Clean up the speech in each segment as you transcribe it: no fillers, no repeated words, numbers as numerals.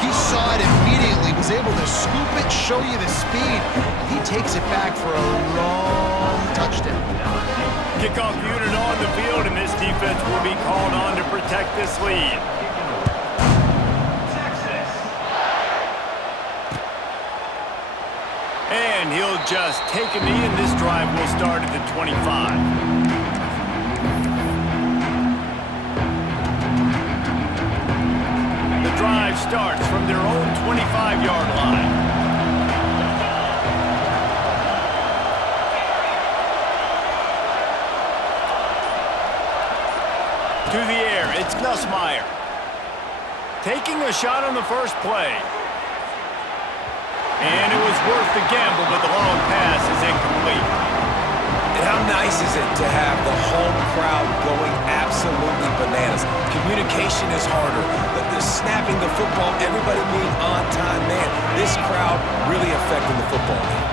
He saw it immediately, was able to scoop it, show you the speed, and he takes it back for a long touchdown. Kickoff unit on the field, and this defense will be called on to protect this lead. And he'll just take a knee, and this drive will start at the 25. Drive starts from their own 25-yard line. To the air, it's Nussmeier. Taking a shot on the first play. And it was worth the gamble, but the long pass is incomplete. And how nice is it to have the home crowd going absolutely bananas? Communication is harder. The snapping the football, everybody being on time, man, this crowd really affecting the football game.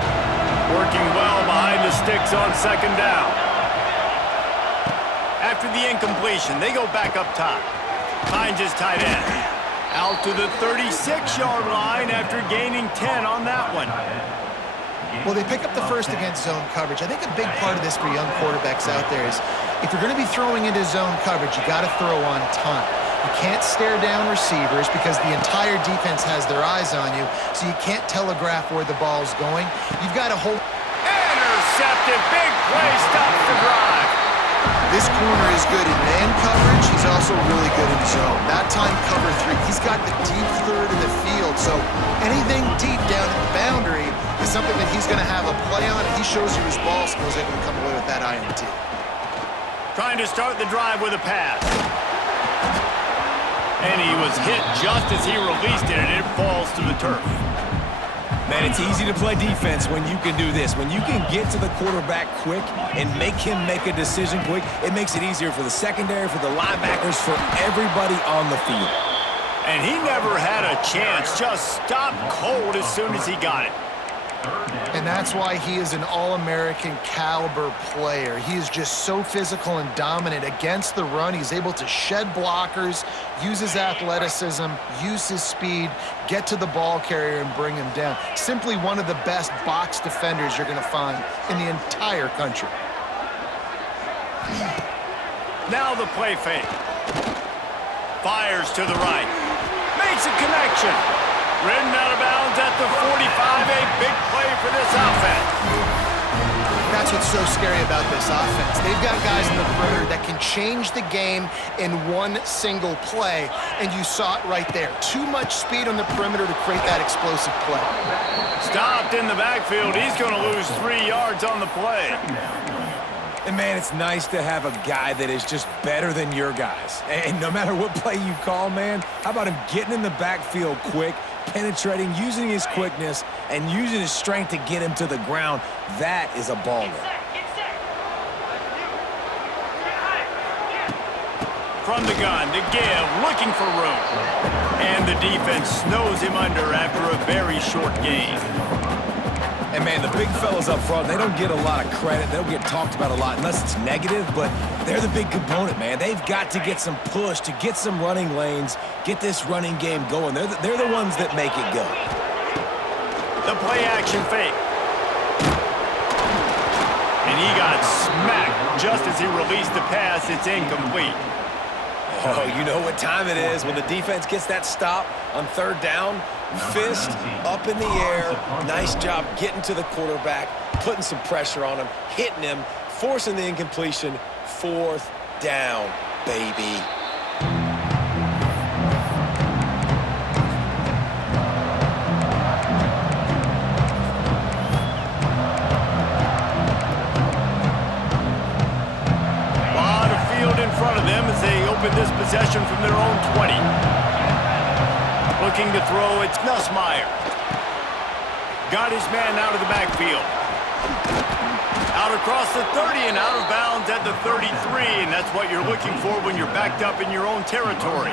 Working well behind the sticks on second down. After the incompletion, they go back up top. Finds his tight end. Out to the 36-yard line after gaining 10 on that one. Well, they pick up the first against zone coverage. I think a big part of this for young quarterbacks out there is if you're going to be throwing into zone coverage, you got to throw on time. You can't stare down receivers because the entire defense has their eyes on you, so you can't telegraph where the ball's going. You've got to hold. Intercepted. Big play. Stops the drive. This corner is good in man coverage. He's also really good in zone. That time, cover 3. He's got the deep third of the field, so anything deep down at the boundary is something that he's going to have a play on, and he shows you his ball skills, able to come away with that INT. Trying to start the drive with a pass. And he was hit just as he released it, and it falls to the turf. Man, it's easy to play defense when you can do this. When you can get to the quarterback quick and make him make a decision quick, it makes it easier for the secondary, for the linebackers, for everybody on the field. And he never had a chance. Just stopped cold as soon as he got it. And that's why he is an All-American caliber player. He is just so physical and dominant against the run. He's able to shed blockers, use his athleticism, use his speed, get to the ball carrier and bring him down. Simply one of the best box defenders you're going to find in the entire country. Now the play fake. Fires to the right. Makes a connection. Ridden out of bounds at the 45, a big play for this offense. That's what's so scary about this offense. They've got guys in the perimeter that can change the game in one single play, and you saw it right there. Too much speed on the perimeter to create that explosive play. Stopped in the backfield. He's going to lose 3 yards on the play. And, man, it's nice to have a guy that is just better than your guys. And no matter what play you call, man, how about him getting in the backfield quick, penetrating, using his quickness, and using his strength to get him to the ground? That is a baller. From the gun to give, looking for room. And the defense snows him under after a very short game. And, man, the big fellas up front, they don't get a lot of credit. They don't get talked about a lot unless it's negative, but they're the big component, man. They've got to get some push, to get some running lanes, get this running game going. They're the ones that make it go. The play-action fake. And he got smacked just as he released the pass. It's incomplete. Oh, you know what time it is when the defense gets that stop on third down. Fist up in the air. Nice job getting to the quarterback, putting some pressure on him, hitting him, forcing the incompletion. 4th down, baby. Lot of field in front of them as they open this possession from their own 20. Looking to throw, it's Nussmeier. Got his man out of the backfield. Out across the 30 and out of bounds at the 33, and that's what you're looking for when you're backed up in your own territory.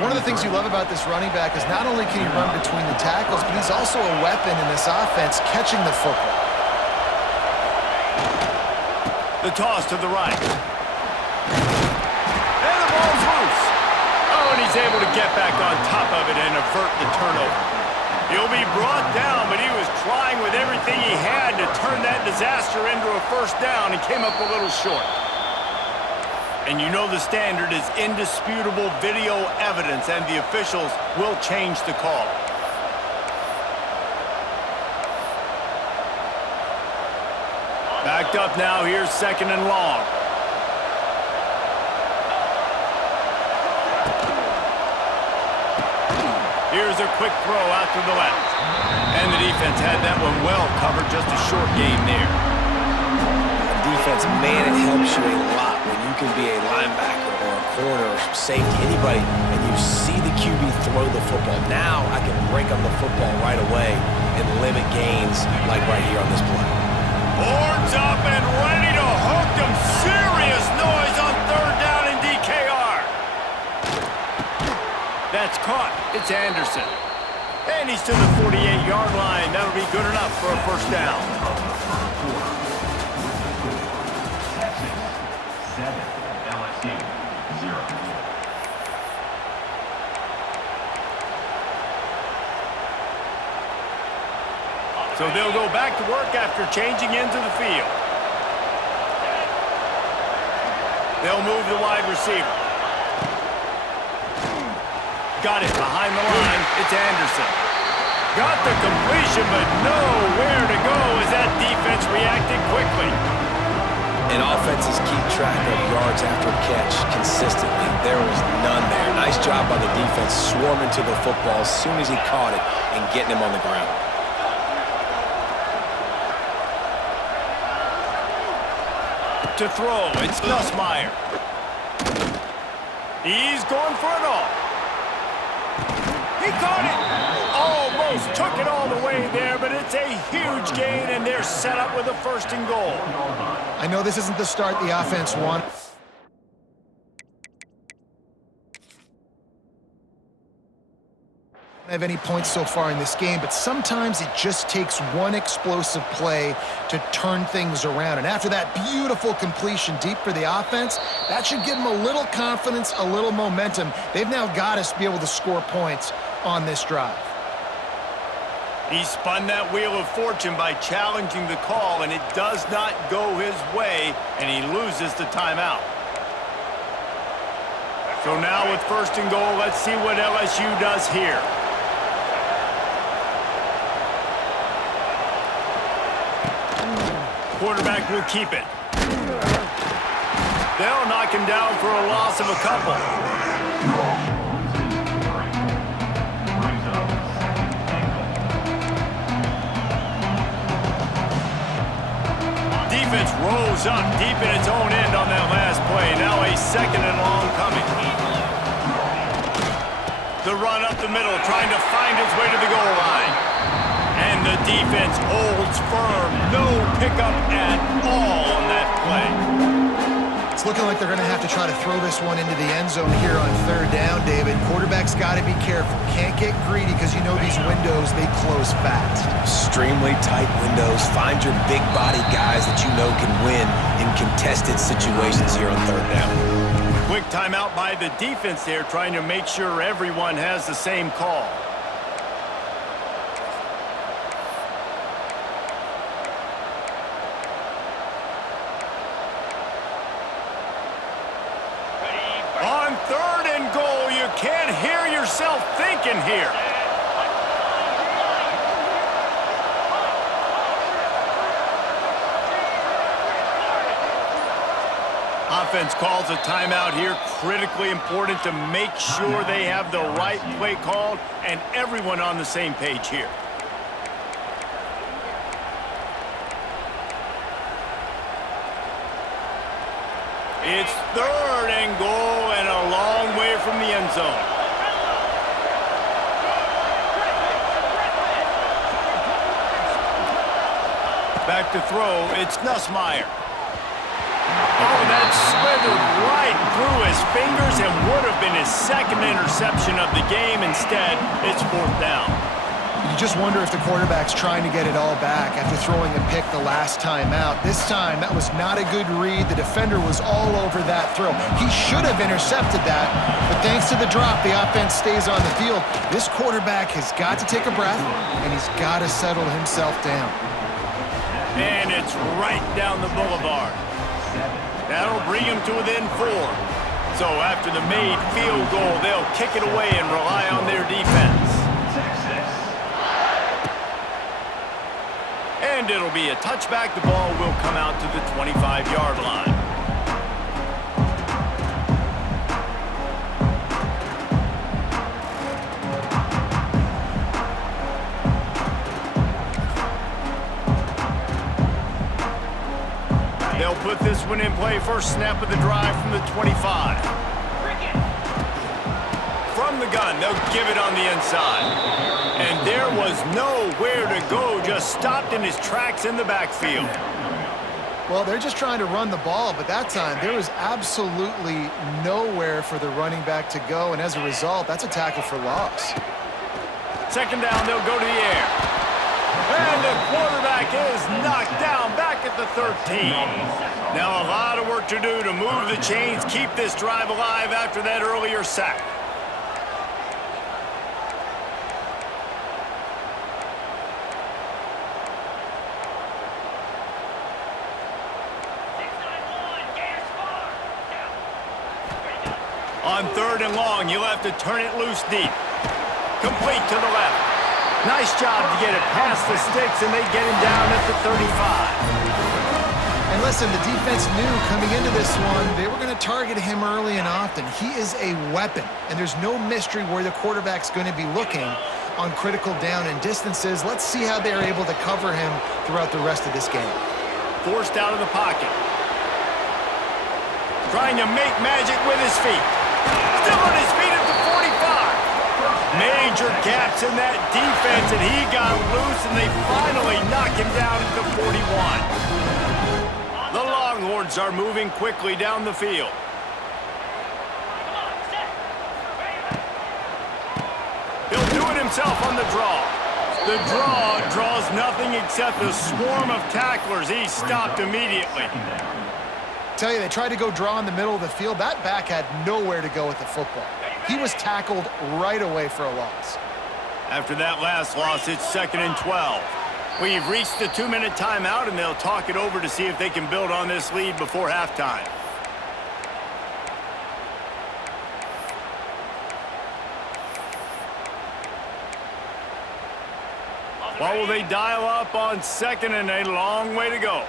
One of the things you love about this running back is not only can he run between the tackles, but he's also a weapon in this offense catching the football. The toss to the right. And the ball's loose. Oh, and he's able to get back on top of it avert the turnover. He'll be brought down, but he was trying with everything he had to turn that disaster into a first down and came up a little short. And you know the standard is indisputable video evidence, and the officials will change the call. Backed up now, here's 2nd and long. Here's a quick throw out to the left. And the defense had that one well covered, just a short game there. Defense, man, it helps you a lot when you can be a linebacker or a corner or safety, anybody, and you see the QB throw the football. Now I can break on the football right away and limit gains like right here on this play. Horns up and ready to hook them. Serious noise on 3rd down in DKR. That's caught. It's Anderson. And he's to the 48-yard line. That'll be good enough for a first down. So they'll go back to work after changing into the field. They'll move the wide receiver. Got it behind the line. It's Anderson. Got the completion, but nowhere to go as that defense reacted quickly. And offenses keep track of yards after catch consistently. There was none there. Nice job by the defense swarming to the football as soon as he caught it and getting him on the ground. To throw, it's Nussmeier. He's going for it all. He caught it. Almost took it all the way there, but it's a huge gain, and they're set up with a 1st and goal. I know this isn't the start the offense wanted. Have any points so far in this game, but sometimes it just takes one explosive play to turn things around. And after that beautiful completion deep for the offense, that should give them a little confidence, a little momentum. They've now got to be able to score points on this drive. He spun that wheel of fortune by challenging the call, and it does not go his way, and he loses the timeout. So now with 1st and goal, let's see what LSU does here. Quarterback will keep it. They'll knock him down for a loss of a couple. Defense rolls up deep in its own end on that last play. Now a 2nd and long coming. The run up the middle, trying to find its way to the goal line. And the defense holds firm. No pickup at all on that play. It's looking like they're going to have to try to throw this one into the end zone here on 3rd down, David. Quarterback's got to be careful. Can't get greedy because you know these windows, they close fast. Extremely tight windows. Find your big body guys that you know can win in contested situations here on 3rd down. Quick timeout by the defense there, trying to make sure everyone has the same call. On 3rd and goal, you can't hear yourself thinking here. Offense calls a timeout here. Critically important to make sure they have the right play called and everyone on the same page here. It's 3rd and goal and a long way from the end zone. Back to throw, it's Nussmeier. Oh, that slithered right through his fingers and would have been his 2nd interception of the game. Instead, it's 4th down. You just wonder if the quarterback's trying to get it all back after throwing a pick the last time out. This time, that was not a good read. The defender was all over that throw. He should have intercepted that, but thanks to the drop, the offense stays on the field. This quarterback has got to take a breath, and he's got to settle himself down. And it's right down the boulevard. That'll bring him to within 4. So after the made field goal, they'll kick it away and rely on their defense. And it'll be a touchback. The ball will come out to the 25-yard line. They'll put this one in play. First snap of the drive from the 25. From the gun, they'll give it on the inside. And there was nowhere to go, just stopped in his tracks in the backfield. Well, they're just trying to run the ball, but that time there was absolutely nowhere for the running back to go, and as a result, that's a tackle for loss. Second down, they'll go to the air. And the quarterback is knocked down back at the 13. Now a lot of work to do to move the chains, keep this drive alive after that earlier sack. On third and long, you'll have to turn it loose deep. Complete to the left. Nice job to get it past the sticks, and they get him down at the 35. And listen, the defense knew coming into this one, they were going to target him early and often. He is a weapon, and there's no mystery where the quarterback's going to be looking on critical down and distances. Let's see how they're able to cover him throughout the rest of this game. Forced out of the pocket. Trying to make magic with his feet. Still on his feet at the 45. Major gaps in that defense, and he got loose, and they finally knock him down at the 41. The Longhorns are moving quickly down the field. He'll do it himself on the draw. The draw draws nothing except a swarm of tacklers. He's stopped immediately. Tell you, they tried to go draw in the middle of the field. That back had nowhere to go with the football. He was tackled right away for a loss. After that last loss, it's 2nd and 12. We've reached the 2-minute timeout, and they'll talk it over to see if they can build on this lead before halftime. What will they dial up on 2nd and a long way to go?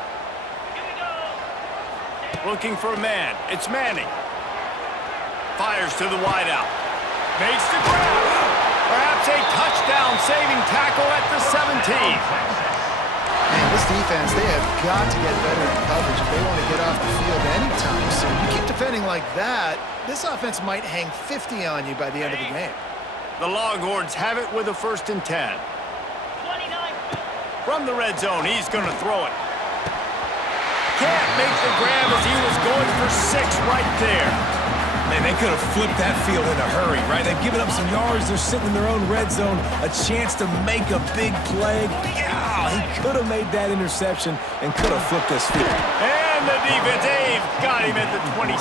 Looking for a man. It's Manning. Fires to the wideout. Makes the grab. Perhaps a touchdown-saving tackle at the 17. Man, this defense, they have got to get better in coverage if they want to get off the field anytime soon. You keep defending like that, this offense might hang 50 on you by the end of the game. The Longhorns have it with a 1st and 10. From the red zone, he's going to throw it. Can't make the grab as he was going for 6 right there. Man, they could have flipped that field in a hurry, right? They've given up some yards. They're sitting in their own red zone. A chance to make a big play. Yeah, he could have made that interception and could have flipped this field. And the defense, they've got him at the 27.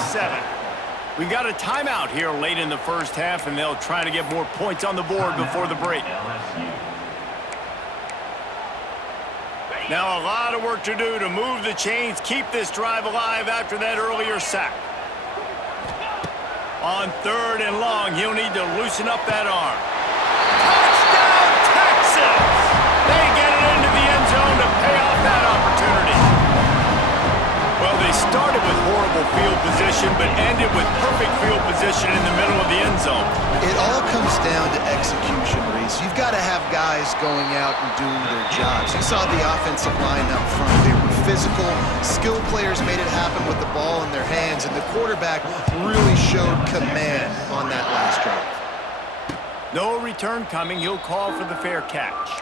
We've got a timeout here late in the first half, and they'll try to get more points on the board before the break. Now a lot of work to do to move the chains, keep this drive alive after that earlier sack. On 3rd and long, he'll need to loosen up that arm. Touchdown, Texas! They get it into the end zone to pay off that opportunity. Well, they started with horrible field position, but ended with perfect field position in the middle of the end zone. It all comes down to execution, Reese. You've got to have guys going out and doing their jobs. You saw the offensive line up front. They were physical. Skilled players made it happen with the ball in their hands, and the quarterback really showed command on that last drive. No return coming. He'll call for the fair catch.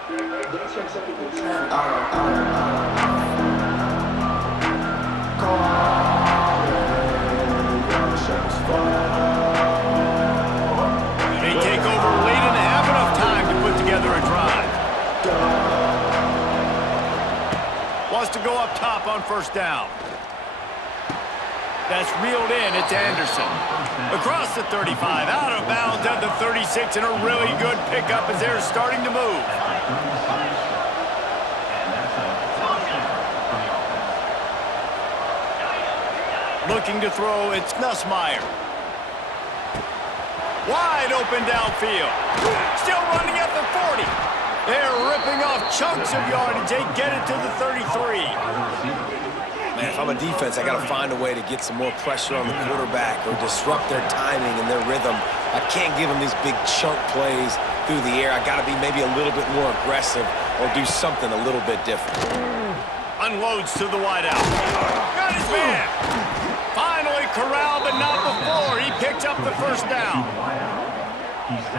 They take over late and have enough time to put together a drive. wants to go up top on first down. That's reeled in. It's Anderson. Across the 35, out of bounds at the 36, and a really good pickup as they're starting to move. Looking to throw, it's Nussmeier. Wide open downfield. Still running at the 40. They're ripping off chunks of yardage. They get it to the 33. Man, if I'm a defense, I got to find a way to get some more pressure on the quarterback or disrupt their timing and their rhythm. I can't give them these big chunk plays through the air. I got to be maybe a little bit more aggressive or do something a little bit different. Unloads to the wideout. Got his man. Finally corralled, but not before. He picked up the first down.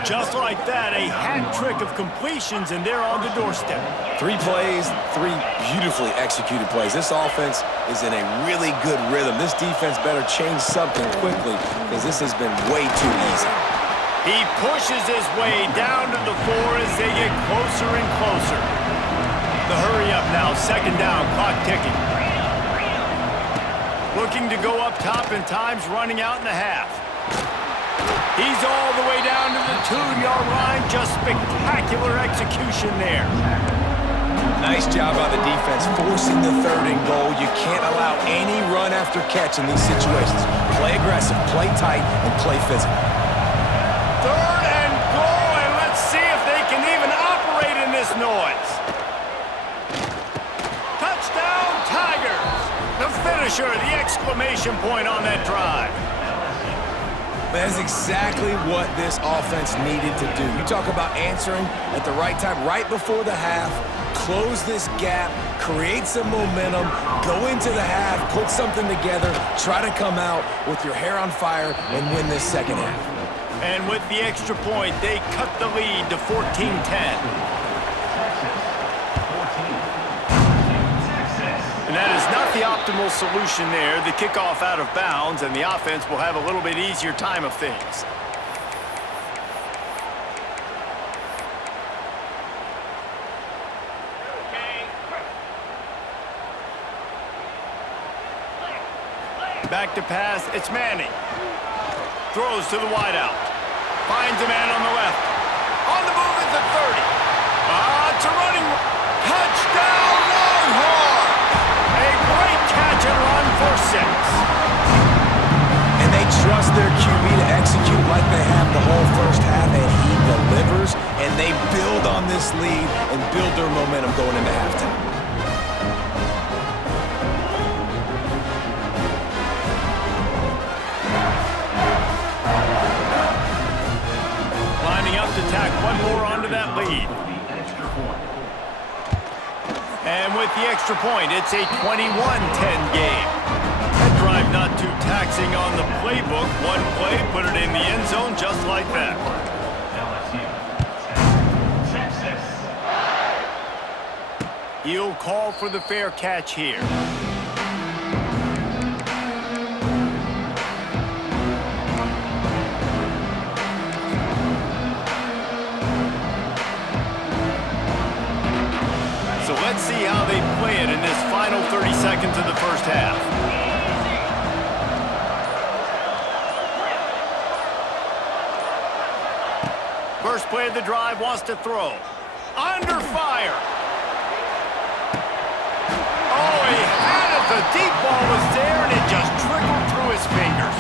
Just like that, a hat trick of completions, and they're on the doorstep. 3 plays, 3 beautifully executed plays. This offense is in a really good rhythm. This defense better change something quickly because this has been way too easy. He pushes his way down to the 4 as they get closer and closer. The hurry up now, second down, clock ticking. Looking to go up top, and time's running out in the half. He's all the way down to the 2-yard line. Just spectacular execution there. Nice job by the defense forcing the 3rd and goal. You can't allow any run after catch in these situations. Play aggressive, play tight, and play physical. 3rd and goal, and let's see if they can even operate in this noise. Touchdown, Tigers! The finisher, the exclamation point on that drive. That's exactly what this offense needed to do. You talk about answering at the right time, right before the half, close this gap, create some momentum, go into the half, put something together, try to come out with your hair on fire and win this second half. And with the extra point, they cut the lead to 14-10. And that is not the optimal solution there. The kickoff out of bounds, and the offense will have a little bit easier time of things. Back to pass, it's Manning. Throws to the wideout. Finds a man on the left. On the move at the 30. It's a running touchdown, Longhorn! A great catch and run for 6. And they trust their QB to execute like they have the whole first half, and he delivers, and they build on this lead and build their momentum going into halftime. Lining up to tack one more onto that lead. And with the extra point, it's a 21-10 game. That drive not too taxing on the playbook. One play, put it in the end zone just like that. He'll call for the fair catch here. So let's see how they play it in this final 30 seconds of the first half. First play of the drive, wants to throw. Under fire. Oh, he had it. The deep ball was there, and it just trickled through his fingers.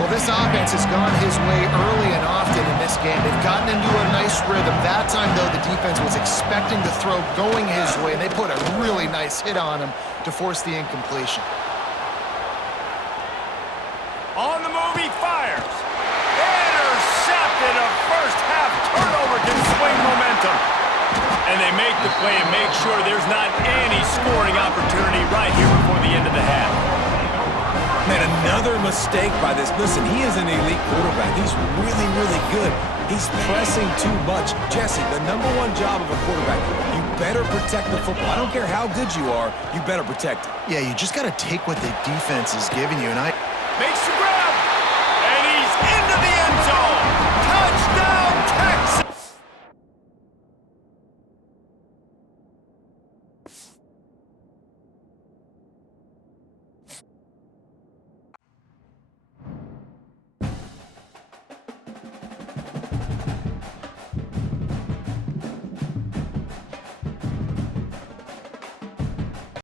Well, this offense has gone his way early and often in this game. They've gotten into a nice rhythm. That time, though, the defense was expecting the throw going his way, and they put a really nice hit on him to force the incompletion. On the move, he fires. Intercepted. A first-half turnover can swing momentum. And they make the play and make sure there's not any scoring opportunity right here before the end of the half. Man, another mistake by this. Listen, he is an elite quarterback. He's really, really good. He's pressing too much. Jesse, the #1 job of a quarterback, you better protect the football. I don't care how good you are, you better protect it. Yeah, you just got to take what the defense is giving you, and Makes